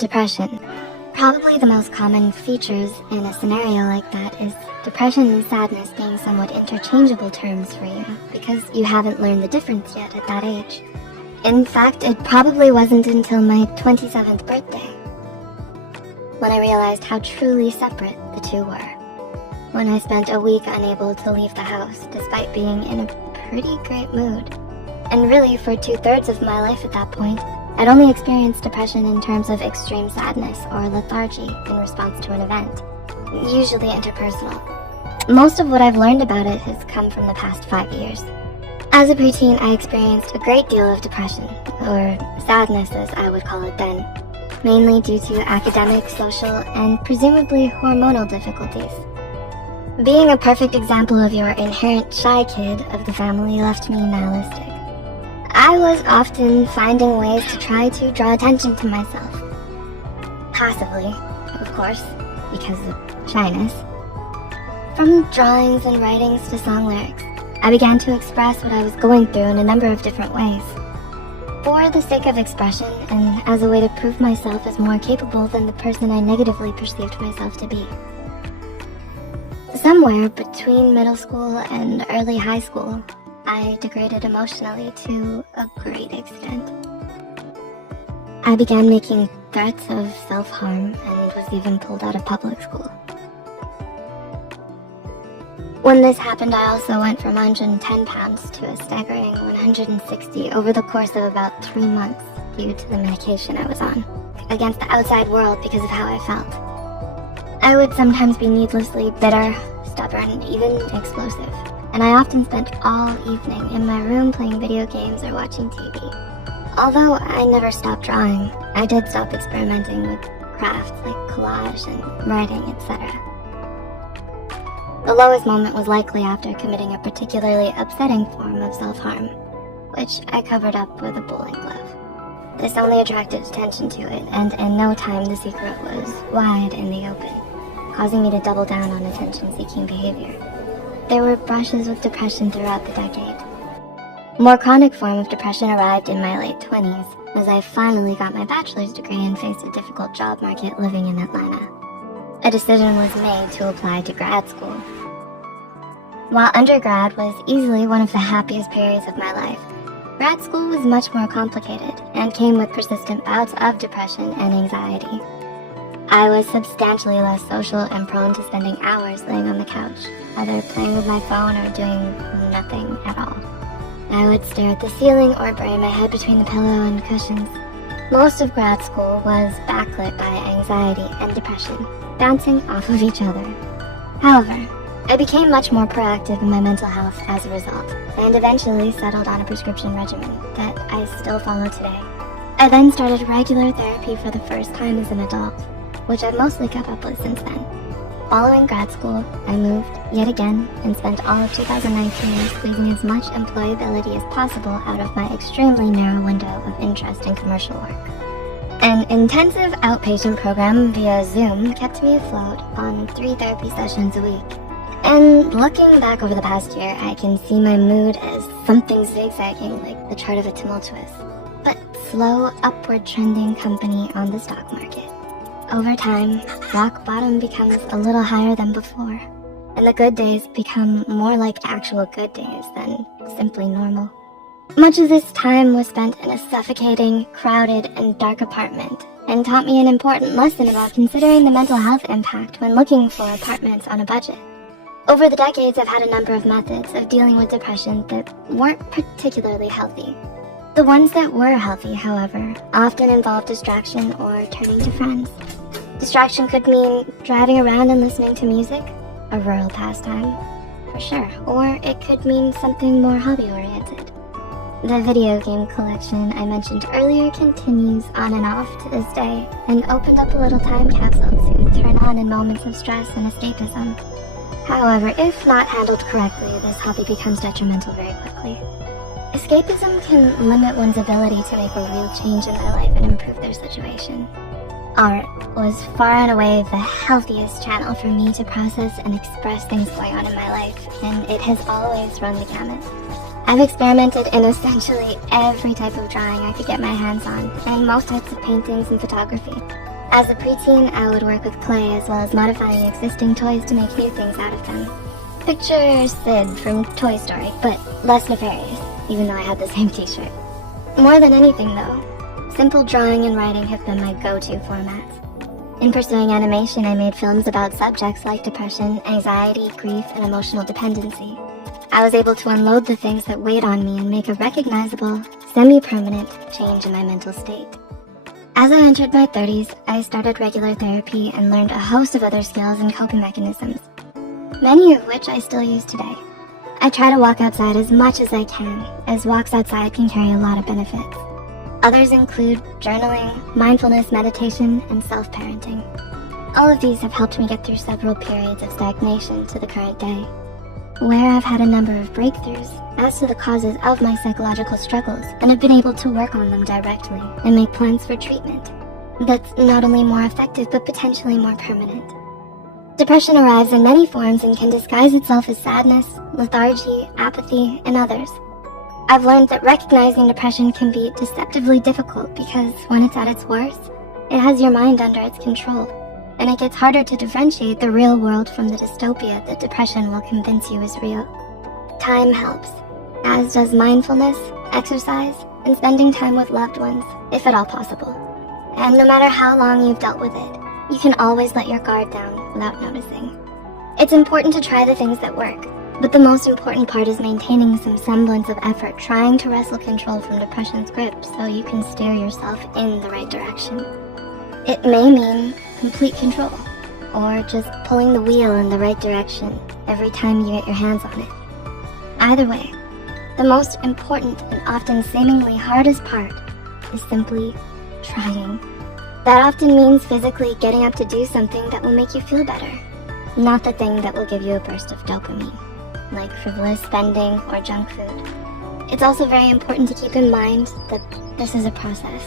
Depression. Probably the most common features in a scenario like that is depression and sadness being somewhat interchangeable terms for you because you haven't learned the difference yet at that age. In fact, it probably wasn't until my 27th birthday when I realized how truly separate the two were. When I spent a week unable to leave the house despite being in a pretty great mood. And really, for 2/3 of my life at that point, I'd only experienced depression in terms of extreme sadness or lethargy in response to an event, usually interpersonal. Most of what I've learned about it has come from the past 5 years. As a preteen, I experienced a great deal of depression, or sadness as I would call it then, mainly due to academic, social, and presumably hormonal difficulties. Being a perfect example of your inherent shy kid of the family left me nihilistic. I was often finding ways to try to draw attention to myself. Passively, of course, because of shyness. From drawings and writings to song lyrics, I began to express what I was going through in a number of different ways. For the sake of expression, and as a way to prove myself as more capable than the person I negatively perceived myself to be. Somewhere between middle school and early high school, I degraded emotionally to a great extent. I began making threats of self-harm and was even pulled out of public school. When this happened, I also went from 110 pounds to a staggering 160 over the course of about 3 months due to the medication I was on, against the outside world because of how I felt. I would sometimes be needlessly bitter, stubborn, even explosive. And I often spent all evening in my room playing video games or watching TV. Although I never stopped drawing, I did stop experimenting with crafts like collage and writing, etc. The lowest moment was likely after committing a particularly upsetting form of self-harm, which I covered up with a bowling glove. This only attracted attention to it, and in no time the secret was wide in the open, causing me to double down on attention-seeking behavior. There were brushes with depression throughout the decade. A more chronic form of depression arrived in my late 20s, as I finally got my bachelor's degree and faced a difficult job market living in Atlanta. A decision was made to apply to grad school. While undergrad was easily one of the happiest periods of my life, grad school was much more complicated and came with persistent bouts of depression and anxiety. I was substantially less social and prone to spending hours laying on the couch, either playing with my phone or doing nothing at all. I would stare at the ceiling or bury my head between the pillow and cushions. Most of grad school was backlit by anxiety and depression, bouncing off of each other. However, I became much more proactive in my mental health as a result, and eventually settled on a prescription regimen that I still follow today. I then started regular therapy for the first time as an adult, which I've mostly kept up with since then. Following grad school, I moved yet again and spent all of 2019 squeezing as much employability as possible out of my extremely narrow window of interest in commercial work. An intensive outpatient program via Zoom kept me afloat on 3 therapy sessions a week. And looking back over the past year, I can see my mood as something zigzagging like the chart of a tumultuous, but slow upward trending company on the stock market. Over time, rock bottom becomes a little higher than before, and the good days become more like actual good days than simply normal. Much of this time was spent in a suffocating, crowded, and dark apartment, and taught me an important lesson about considering the mental health impact when looking for apartments on a budget. Over the decades, I've had a number of methods of dealing with depression that weren't particularly healthy. The ones that were healthy, however, often involved distraction or turning to friends. Distraction could mean driving around and listening to music, a rural pastime, for sure, or it could mean something more hobby-oriented. The video game collection I mentioned earlier continues on and off to this day, and opened up a little time capsule to turn on in moments of stress and escapism. However, if not handled correctly, this hobby becomes detrimental very quickly. Escapism can limit one's ability to make a real change in their life and improve their situation. Art was far and away the healthiest channel for me to process and express things going on in my life, and it has always run the gamut. I've experimented in essentially every type of drawing I could get my hands on, and most types of paintings and photography. As a preteen, I would work with clay as well as modifying existing toys to make new things out of them. Picture Sid from Toy Story, but less nefarious, even though I had the same t-shirt. More than anything though, simple drawing and writing have been my go-to formats. In pursuing animation, I made films about subjects like depression, anxiety, grief, and emotional dependency. I was able to unload the things that weighed on me and make a recognizable, semi-permanent change in my mental state. As I entered my 30s, I started regular therapy and learned a host of other skills and coping mechanisms, many of which I still use today. I try to walk outside as much as I can, as walks outside can carry a lot of benefits. Others include journaling, mindfulness meditation, and self-parenting. All of these have helped me get through several periods of stagnation to the current day, where I've had a number of breakthroughs as to the causes of my psychological struggles and have been able to work on them directly and make plans for treatment that's not only more effective but potentially more permanent. Depression arrives in many forms and can disguise itself as sadness, lethargy, apathy, and others. I've learned that recognizing depression can be deceptively difficult because when it's at its worst, it has your mind under its control, and it gets harder to differentiate the real world from the dystopia that depression will convince you is real. Time helps, as does mindfulness, exercise, and spending time with loved ones, if at all possible. And no matter how long you've dealt with it, you can always let your guard down without noticing. It's important to try the things that work, but the most important part is maintaining some semblance of effort trying to wrestle control from depression's grip so you can steer yourself in the right direction. It may mean complete control, or just pulling the wheel in the right direction every time you get your hands on it. Either way, the most important and often seemingly hardest part is simply trying. That often means physically getting up to do something that will make you feel better, not the thing that will give you a burst of dopamine, like frivolous spending or junk food. It's also very important to keep in mind that this is a process.